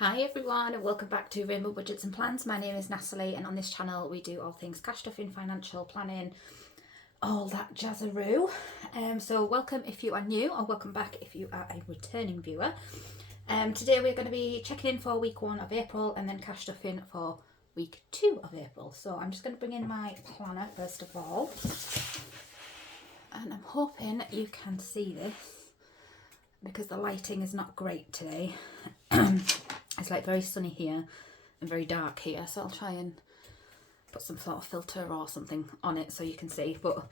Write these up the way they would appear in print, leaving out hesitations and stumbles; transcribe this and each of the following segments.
Hi everyone and welcome back to Rainbow Budgets and Plans. My name is Natalie and on this channel we do all things cash stuffing, financial planning, all that jazzaroo. So welcome if you are new or welcome back if you are a returning viewer. Today we're going to be checking in for week 1 of April and then cash stuffing for week 2 of April. So I'm just going to bring in my planner first of all. And I'm hoping you can see this because the lighting is not great today. It's like very sunny here and very dark here, so I'll try and put some sort of filter or something on it so you can see. But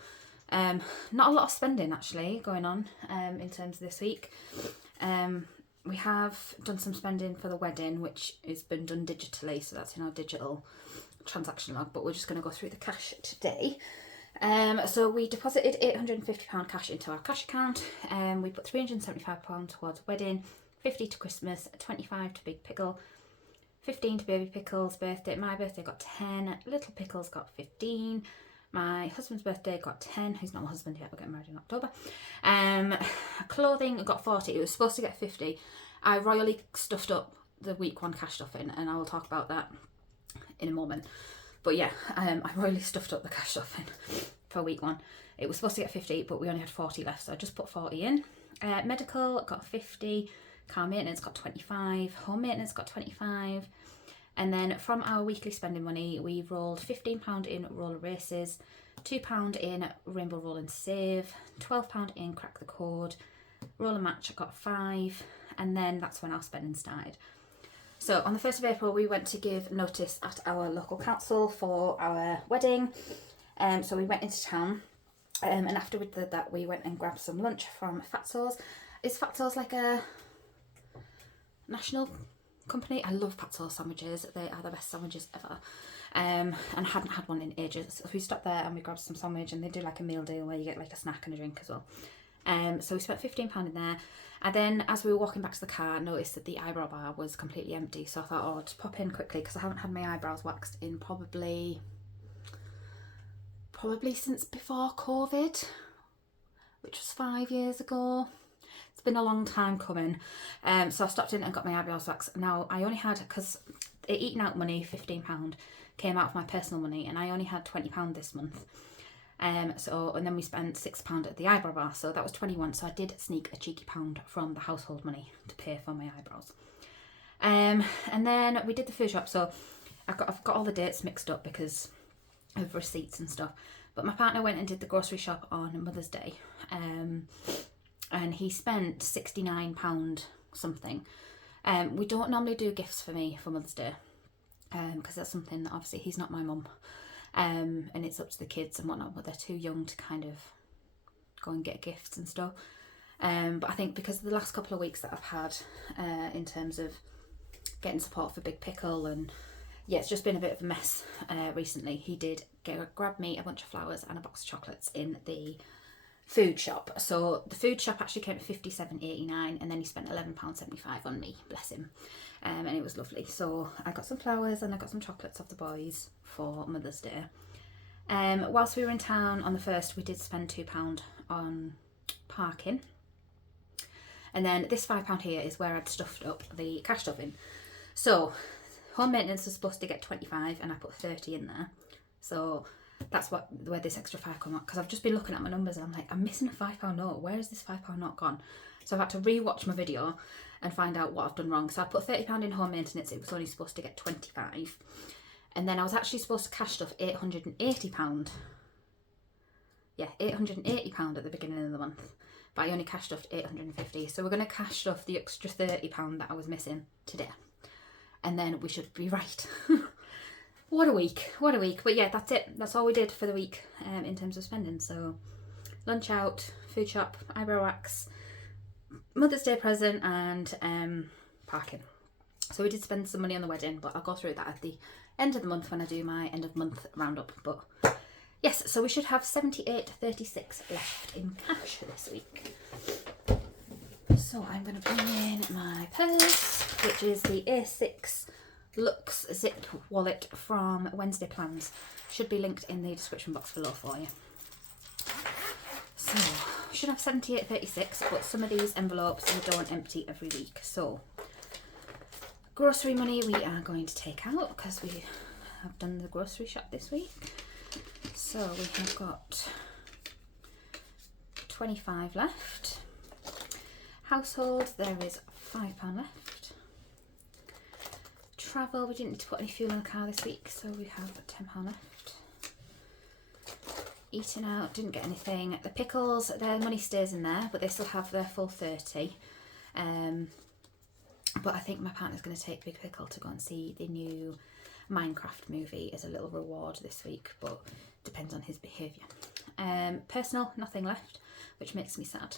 not a lot of spending actually going on in terms of this week. We have done some spending for the wedding, which has been done digitally, so that's in our digital transaction log, but we're just going to go through the cash today. So we deposited £850 cash into our cash account. We put £375 towards wedding, 50 to Christmas, 25 to Big Pickle, 15 to Baby Pickle's birthday. My birthday got 10, Little Pickle's got 15, my husband's birthday got 10, he's not my husband yet, we're getting married in October. Clothing got 40, it was supposed to get 50. I royally stuffed up the week 1 cash stuffing and I will talk about that in a moment. But yeah, I royally stuffed up the cash stuffing for week 1. It was supposed to get 50, but we only had 40 left, so I just put 40 in. Medical got 50, car maintenance got 25, home maintenance got 25, and then from our weekly spending money, we rolled £15 in roller races, £2 in rainbow roll and save, £12 in crack the code, roller match got 5, and then that's when our spending started. So on the 1st of April, we went to give notice at our local council for our wedding. So we went into town, and after we did that, we went and grabbed some lunch from Fatso's. Is Fatso's like a national company? I love Fatso's sandwiches. They are the best sandwiches ever. And hadn't had one in ages. So we stopped there and we grabbed some sandwich, and they do like a meal deal where you get like a snack and a drink as well. So we spent £15 in there. And then as we were walking back to the car, I noticed that the eyebrow bar was completely empty. So I thought, oh, I'll just pop in quickly because I haven't had my eyebrows waxed in probably since before COVID, which was 5 years ago. It's been a long time coming. So I stopped in and got my eyebrows waxed. Now I only had, because eating out money, £15, came out of my personal money, and I only had £20 this month. And then we spent £6 at the eyebrow bar, so that was 21. So I did sneak a cheeky £1 from the household money to pay for my eyebrows. And then we did the food shop. So I've got all the dates mixed up because of receipts and stuff. But my partner went and did the grocery shop on Mother's Day, and he spent £69 something. We don't normally do gifts for me for Mother's Day, because that's something that obviously he's not my mum. And it's up to the kids and whatnot, but they're too young to kind of go and get gifts and stuff. But I think because of the last couple of weeks that I've had in terms of getting support for Big Pickle, and yeah, it's just been a bit of a mess recently. He did grab me a bunch of flowers and a box of chocolates in the food shop. So the food shop actually came at £57.89, and then he spent £11.75 on me, bless him. And it was lovely. So I got some flowers and I got some chocolates off the boys for Mother's Day. Whilst we were in town on the 1st, we did spend £2 on parking. And then this £5 here is where I'd stuffed up the cash stuffing. So home maintenance was supposed to get 25 and I put 30 in there. So that's where this extra £5 come out, because I've just been looking at my numbers and I'm like, I'm missing a £5 note. Where is this £5 note gone? So I've had to re-watch my video and find out what I've done wrong. So I put £30 in home maintenance. It was only supposed to get 25. And then I was actually supposed to cash stuff £880. Yeah, £880 at the beginning of the month. But I only cash stuffed £850. So we're going to cash stuff the extra £30 that I was missing today. And then we should be right. What a week. But yeah, that's it. That's all we did for the week in terms of spending. So lunch out, food shop, eyebrow wax, Mother's Day present, and parking. So we did spend some money on the wedding, but I'll go through that at the end of the month when I do my end of month roundup. But yes, so we should have £78.36 left in cash this week. So I'm going to bring in my purse, which is the A6 Luxe zip wallet from Wednesday Plans. Should be linked in the description box below for you. So we should have £78.36, but some of these envelopes we don't empty every week. So Grocery money we are going to take out because we have done the grocery shop this week. So we have got 25 left. Household, there is £5 left. Travel, we didn't need to put any fuel in the car this week, so we have £10 left. Eating out, didn't get anything. The pickles, their money stays in there, but they still have their full 30. But I think my partner's going to take Big Pickle to go and see the new Minecraft movie as a little reward this week, but depends on his behaviour. Personal, nothing left, which makes me sad.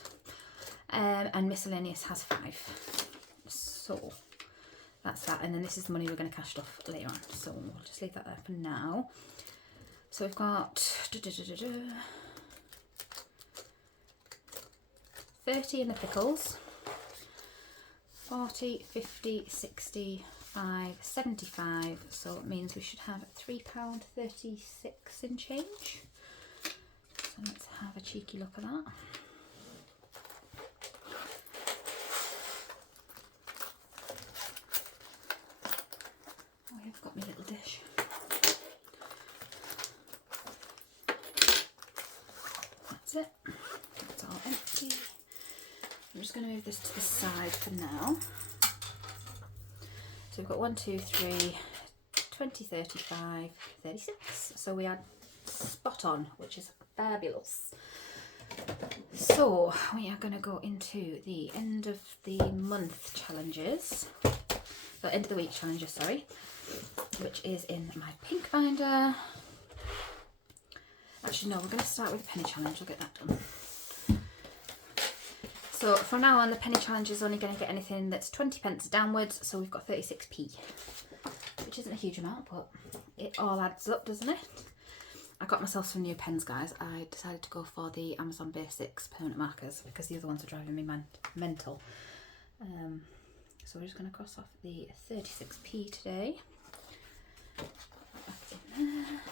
And miscellaneous has 5. So that's that. And then this is the money we're going to cash off later on. So we'll just leave that there for now. So we've got 30 in the pickles. 40, 50, 65, 75, so it means we should have £3.36 in change. So let's have a cheeky look at that. Oh, I've got my little dish. That's it. It's all empty. I'm just going to move this to the side for now. So we've got 1, 2, 3, 20, 35, 36. So we are spot on, which is fabulous. So we are going to go into the end of the month challenges. The end of the week challenges, sorry. Which is in my pink binder. Actually, no, we're going to start with the penny challenge. We'll get that done. So from now on, the penny challenge is only going to get anything that's 20 pence downwards, so we've got 36p, which isn't a huge amount, but it all adds up, doesn't it? I got myself some new pens, guys. I decided to go for the Amazon Basics permanent markers because the other ones are driving me mental. So we're just going to cross off the 36p today. That's in there.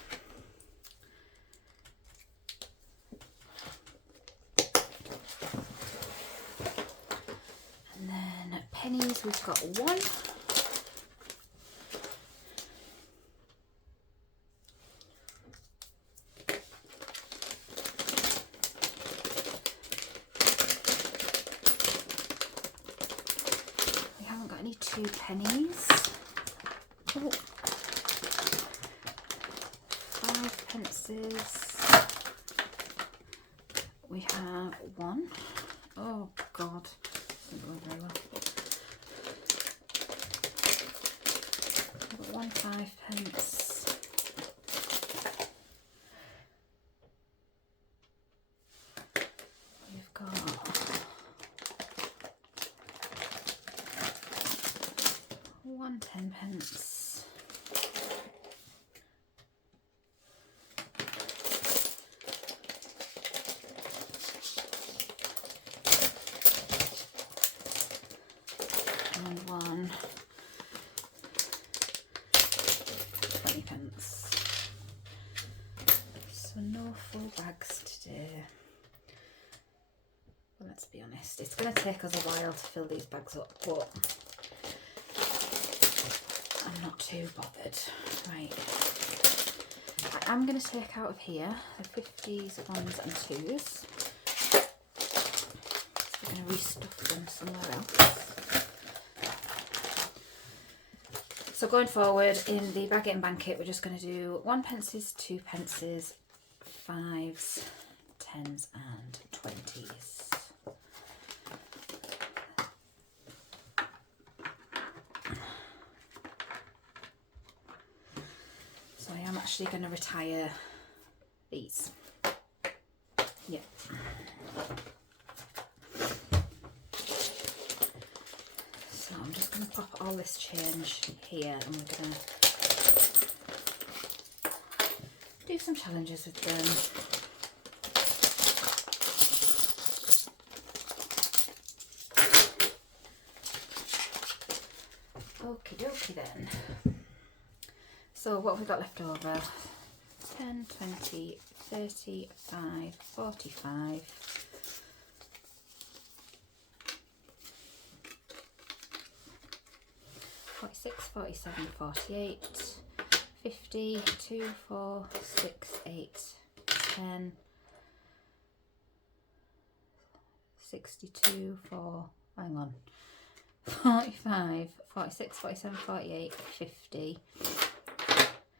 And then pennies, we've got 1. We haven't got any 2 pennies. Oh. 5 pences. We have 1. Oh God. Not going very well. I've got 1 5p. We've got 1 10p. And 1 20p. So no full bags today. Well, let's be honest, it's going to take us a while to fill these bags up, but I'm not too bothered. Right, I am going to take out of here the 50s, 1s and 2s. So we're going to restuff them somewhere else. So going forward in the Baggett and Banquet, we're just going to do 1p, 2p, 5s, 10s and 20s. So I am actually going to retire these. Yeah. So I'm just going to pop all this change here and we're going to do some challenges with them. Okie dokie then. So what have we got left over? 10, 20, 35, 45. 46, 47, 48, 50, 2, 4, 6, 8, 10, 62, 4, hang on, 45, 46, 47, 48, 50,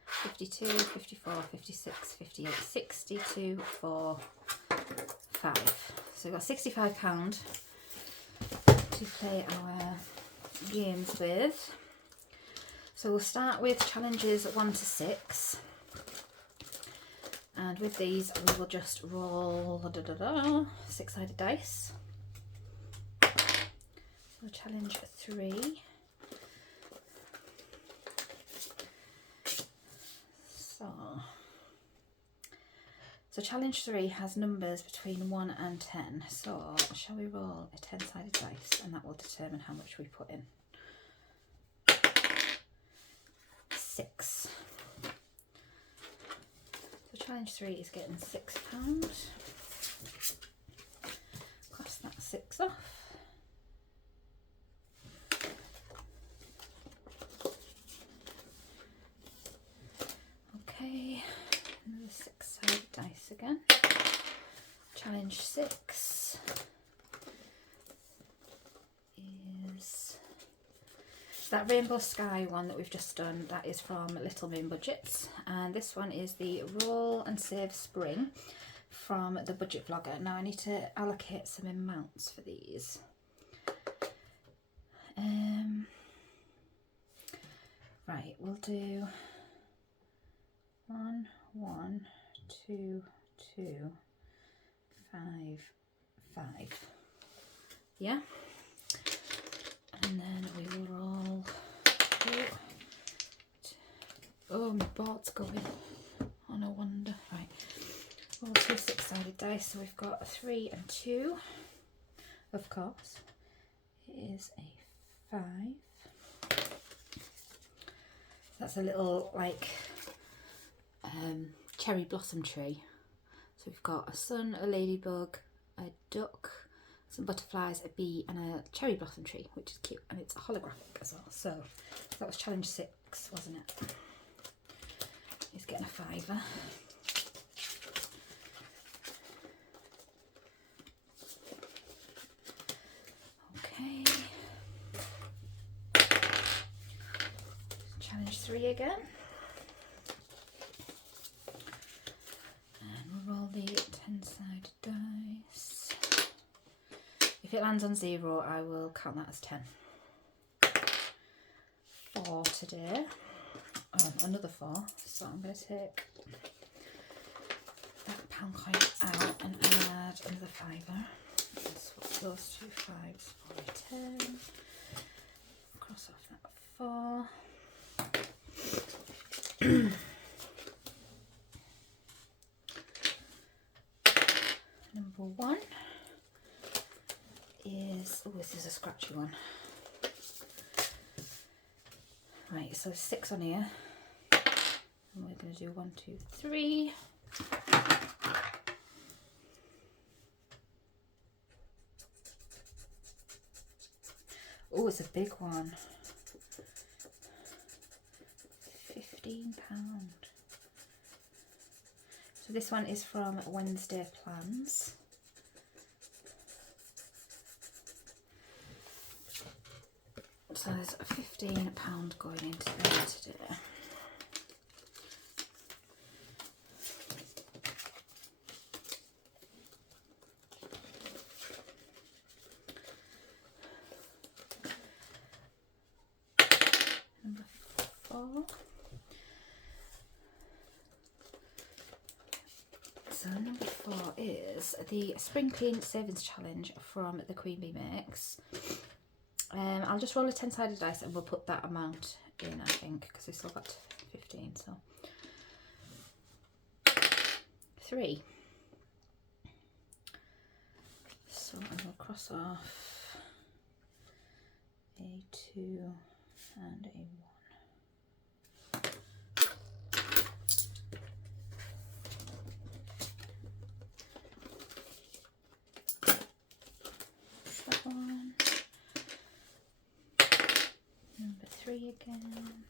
52, 54, 56, 58, 62, 4, 5. So we've got £65 to play our games with. So we'll start with challenges 1 to 6. And with these we will just roll 6-sided dice. So challenge 3. So challenge 3 has numbers between 1 and 10. So shall we roll a 10-sided dice, and that will determine how much we put in. 6. So challenge 3 is getting £6. Cross that 6 off. Okay, another 6-sided dice again. Challenge 6 is that Rainbow Sky one that we've just done. That is from Little Moon Budgets, and this one is the Roll and Save Spring from the Budget Vlogger. Now I need to allocate some amounts for these. Right, we'll do 1, 1, 2, 2, 5, 5. Yeah? And then we will roll. Oh, my board's going. Oh, no wonder. Right. Roll 2 6-sided dice. So we've got a 3 and 2. Of course. It is a 5. That's a little, like, cherry blossom tree. So we've got a sun, a ladybug, a duck, some butterflies, a bee, and a cherry blossom tree, which is cute, and it's holographic as well. So that was challenge 6, wasn't it? He's getting a 5er. Okay. Challenge 3 again. Roll the 10-sided dice. If it lands on 0, I will count that as 10. 4 today. Oh, another 4. So I'm going to take that pound coin out and add another 5er. Swap those 2 5s for a 10. Cross off that 4. Number 1 is, oh, this is a scratchy one. Right, so 6 on here. And we're going to do 1, 2, 3. Oh, it's a big one. £15. So this one is from Wednesday Plans. So there's £15 going into there today. Number 4. So number 4 is the Spring Clean Savings Challenge from the Queen Bee Makes. I'll just roll a 10-sided dice and we'll put that amount in, I think, because we've still got 15. So 3. So I will cross off a 2 and a 1. Number 3 again.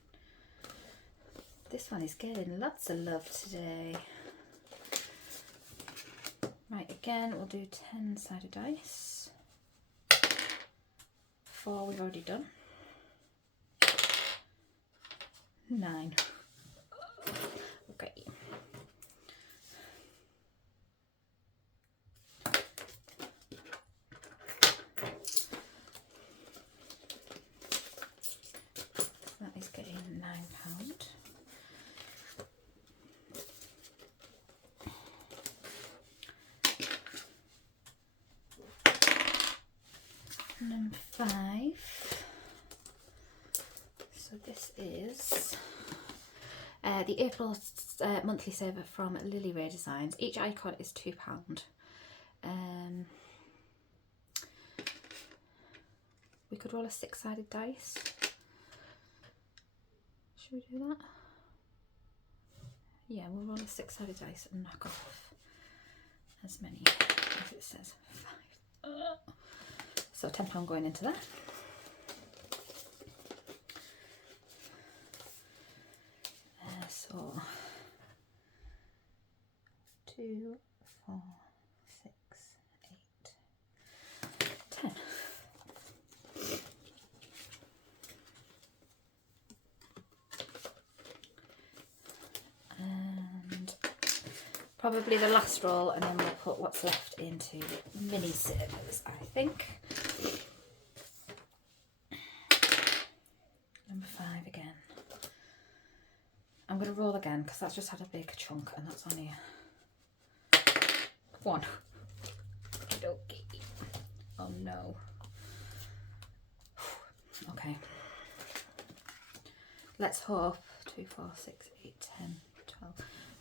This one is getting lots of love today. Right, again, we'll do 10-sided dice. 4 we've already done. 9. Okay. That is getting £9. Number 5. So this is the April monthly saver from Lily Ray Designs. Each icon is £2. We could roll a 6-sided dice. Should we do that? Yeah, we'll roll a 6-sided dice and knock off as many as it says. 5. So £10 going into that. So 2, 4, 6, 8, 10. And probably the last roll, and then we'll put what's left into mini savers, I think. Number 5 again. I'm going to roll again because that's just had a big chunk and that's only 1. Okey-dokey. Oh no. Okay. Let's hope 2, 4, 6, 8, 10, 12.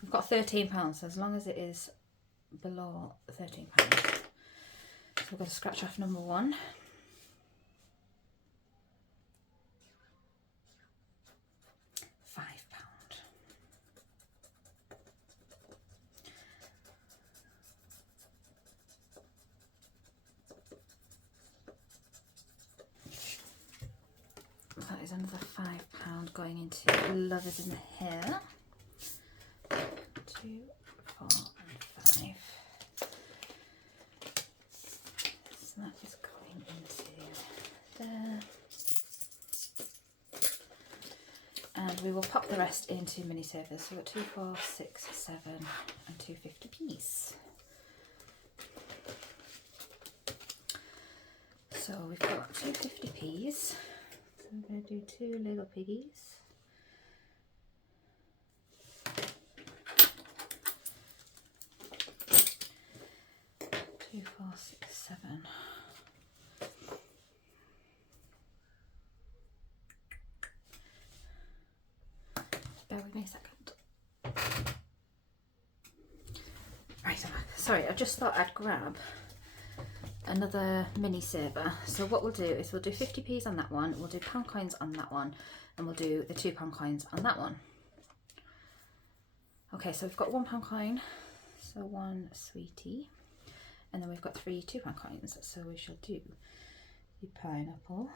We've got £13, so as long as it is below £13. So we're going to scratch off number 1. That is another £5 going into Lovers in the Hair. 2, 4 and 5. So that is going into there. And we will pop the rest into mini savers. So we've got 2, 4, 6, 7 and 2 50p's. So we've got 2 50p's. So I'm going to do 2 little piggies. Two, 4, 6, 7. Bear with me a second. Right, sorry, I just thought I'd grab another mini saver. So what we'll do is we'll do 50p's on that one, we'll do pound coins on that one, and we'll do the £2 coins on that one. Okay, so we've got £1 coin, so 1 sweetie, and then we've got 3 £2 coins. So we shall do the pineapple,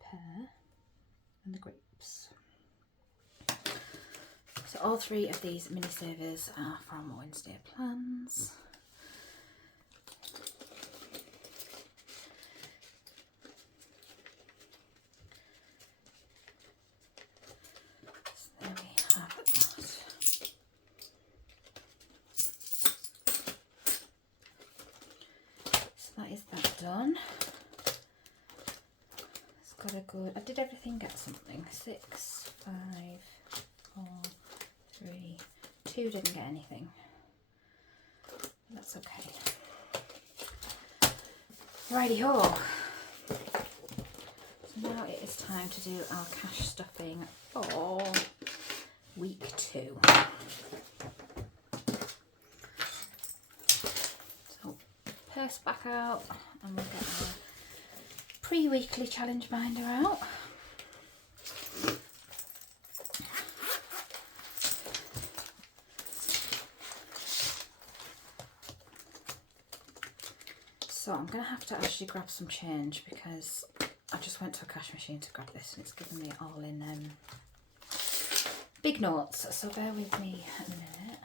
pear, and the grapes. So all 3 of these mini savers are from Wednesday Plans. Done. It's got a good, I did everything get something. 6, 5, 4, 3, 2 didn't get anything. That's okay. Righty-ho. So now it is time to do our cash stuffing for week 2. Purse back out and we'll get our pre-weekly challenge binder out. So I'm going to have to actually grab some change because I just went to a cash machine to grab this and it's given me it all in big notes, so bear with me a minute.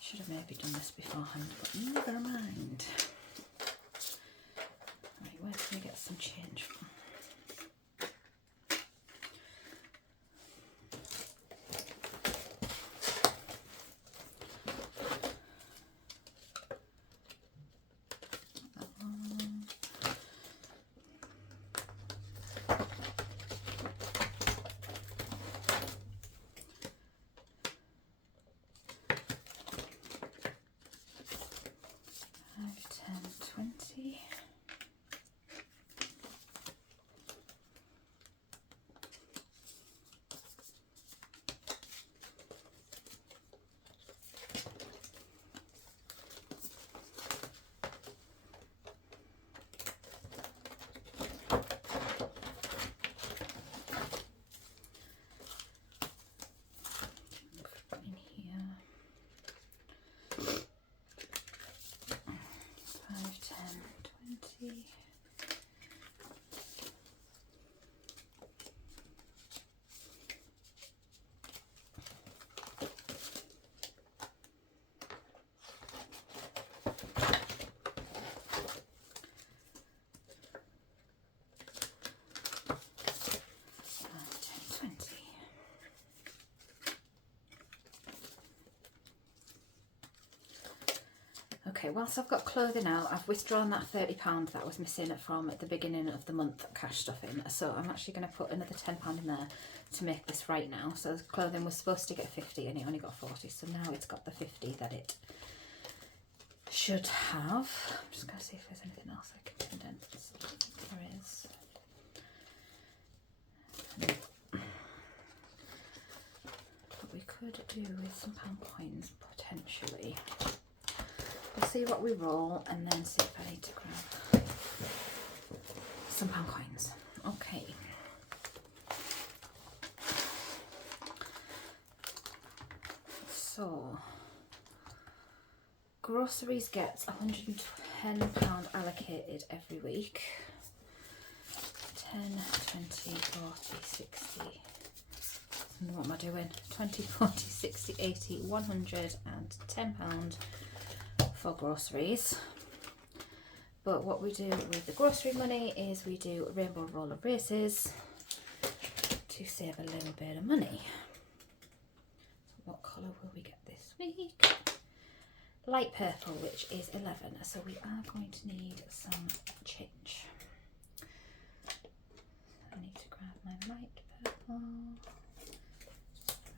Should have maybe done this beforehand, but never mind. Right, where can we get some change from? Okay, whilst I've got clothing out, I've withdrawn that £30 that was missing from at the beginning of the month cash stuffing. So I'm actually going to put another £10 in there to make this right now. So clothing was supposed to get 50 and it only got 40. So now it's got the 50 that it should have. I'm just going to see if there's anything else I can condense. There is. What we could do with some pound coins potentially. We'll see what we roll and then see if I need to grab some pound coins. Okay. So, groceries gets £110 allocated every week. 10, 20, 40, 60. What am I doing? 20, 40, 60, 80, £110 for groceries. But what we do with the grocery money is we do rainbow roller races to save a little bit of money. So what colour will we get this week? Light purple, which is 11. So we are going to need some change. I need to grab my light purple.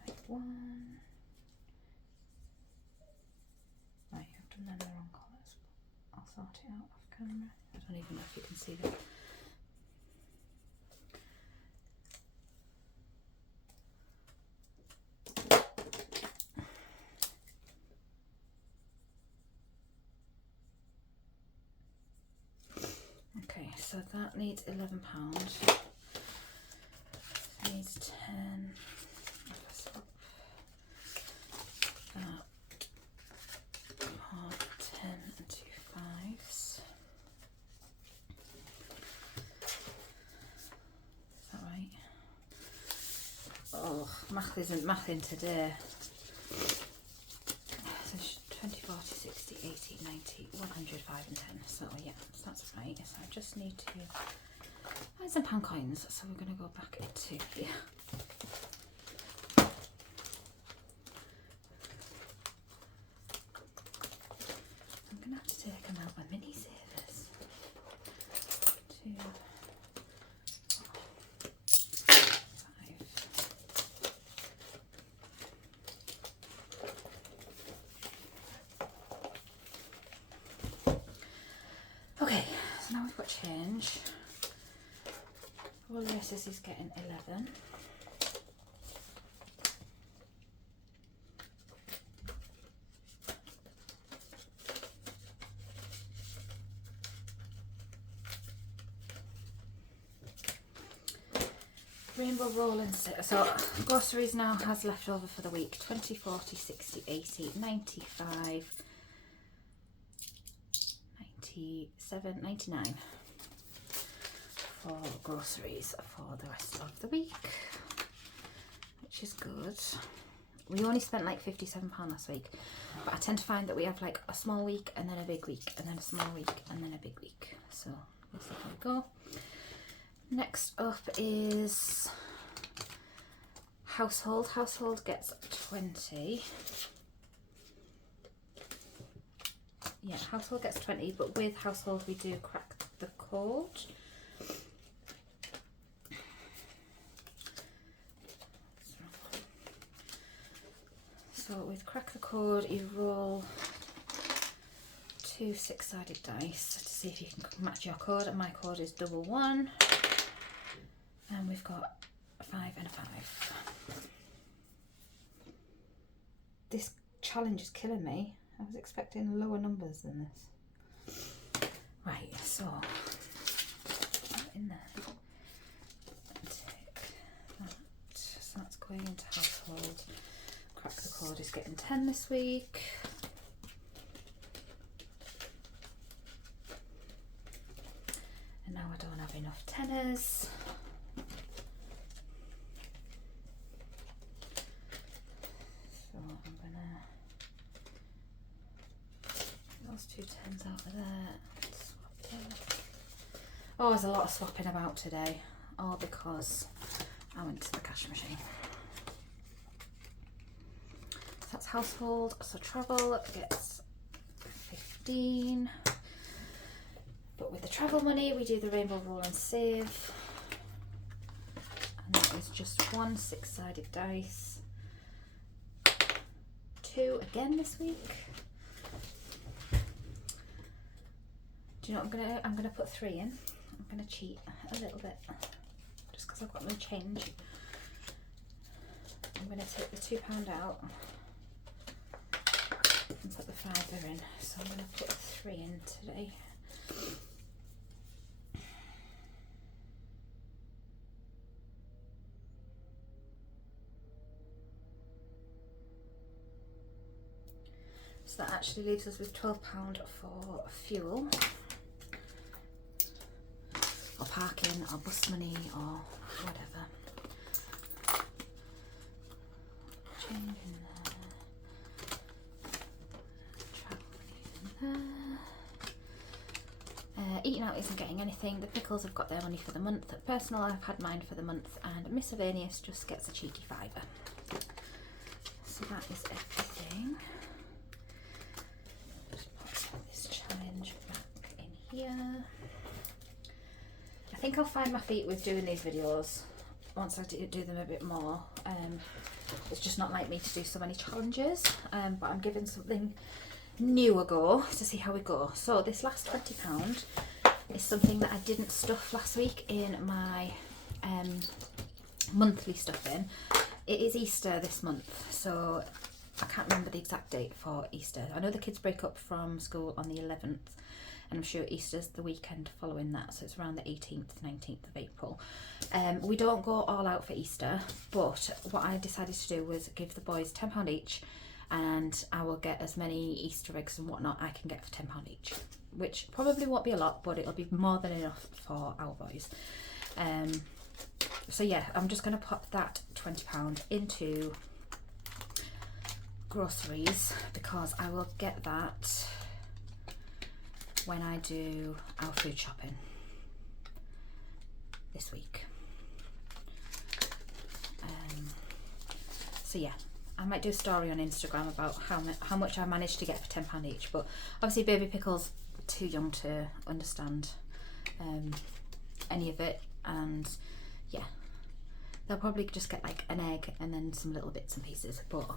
Right one. Right, I've done them the wrong colours. I'll sort it out off camera. I don't even know if you can see that. Okay, so that needs £11. This needs 10. That 10 and 2 5s. Is that right? Oh, math isn't mathing today. So 20, 40, 60, 80, 90, 100, 5 and 10. So yeah, so that's right. So I just need to find some pound coins. So we're going to go back into here. I'm going to have to take them out my mini savers. 2, 4, 5. Okay, so now we've got change. All the rest is getting 11. Rainbow roll and sit. So groceries now has left over for the week 20, 40, 60, 80, 95, 97, 99. for groceries for the rest of the week, which is good. We only spent like £57 last week, but I tend to find that we have like a small week and then a big week and then a small week and then a big week. So we'll see how we go. Next up is household. Household gets 20. Yeah, household gets 20, but with household we do crack the code. So with crack the code, you roll 2 6-sided dice to see if you can match your code, and my code is 111, and we've got a 5 and a 5. This challenge is killing me. I was expecting lower numbers than this. Right, so in there. Take that. So that's going into household. Crack the code is getting 10 this week. And now I don't have enough tenors. So I'm gonna get those 2 10s out of there. Swap them. Oh, there's a lot of swapping about today. All because I went to the cash machine. So that's household. So travel gets 15. But with the travel money, we do the rainbow roll and save. And that is just 1 6-sided dice. 2 again this week. Do you know what I'm gonna put 3 in. I'm gonna cheat a little bit, just because I've got no change. I'm gonna take the £2 out and put the £5 in. So I'm gonna put 3 in today. So that actually leaves us with £12 for fuel, or parking, or bus money, or whatever. Change in there. Travel money in there. Eating out isn't getting anything. The pickles have got their money for the month. Personal, I've had mine for the month, and miscellaneous just gets a cheeky £5. So that is everything. Just pop this challenge back in here. I think I'll find my feet with doing these videos once I do them a bit more. It's just not like me to do so many challenges, but I'm giving something new a go to see how we go. So this last £20 is something that I didn't stuff last week in my monthly stuffing. It is Easter this month, so I can't remember the exact date for Easter. I know the kids break up from school on the 11th, and I'm sure Easter's the weekend following that, so it's around the 18th, 19th of April. We don't go all out for Easter, but what I decided to do was give the boys £10 each, and I will get as many Easter eggs and whatnot I can get for £10 each, which probably won't be a lot, but it'll be more than enough for our boys. So yeah, I'm just going to pop that £20 into groceries, because I will get that when I do our food shopping this week. So yeah, I might do a story on Instagram about how much I managed to get for £10 each, but obviously baby pickles are too young to understand any of it, and yeah, they'll probably just get like an egg and then some little bits and pieces, but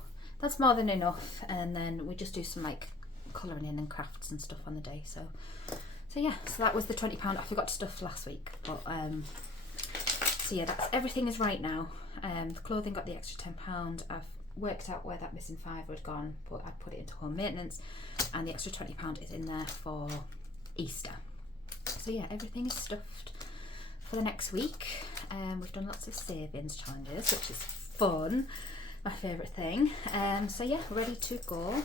that's more than enough. And then we just do some like colouring in and crafts and stuff on the day. So yeah, so that was the £20. I forgot to stuff last week, but so yeah, that's everything is right now. The clothing got the extra £10. I've worked out where that missing £5 had gone, but I'd put it into home maintenance, and the extra £20 is in there for Easter. So yeah, everything is stuffed for the next week. We've done lots of savings challenges, which is fun, my favourite thing. So yeah, ready to go,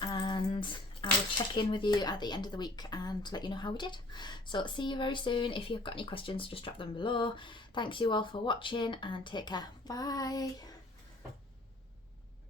and I will check in with you at the end of the week and let you know how we did. So see you very soon. If you've got any questions, just drop them below. Thanks you all for watching and take care. Bye.